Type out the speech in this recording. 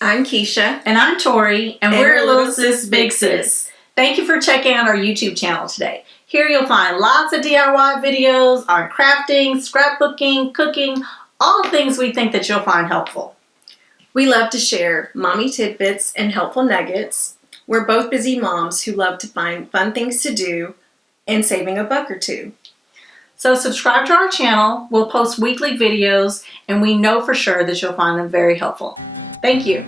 I'm Keisha. And I'm Tori, and we're Little Sis Big Sis. Thank you for checking out our YouTube channel today. Here you'll find lots of DIY videos on crafting, scrapbooking, cooking, all things we think that you'll find helpful. We love to share mommy tidbits and helpful nuggets. We're both busy moms who love to find fun things to do and saving a buck or two. So subscribe to our channel. We'll post weekly videos, and we know for sure that you'll find them very helpful. Thank you.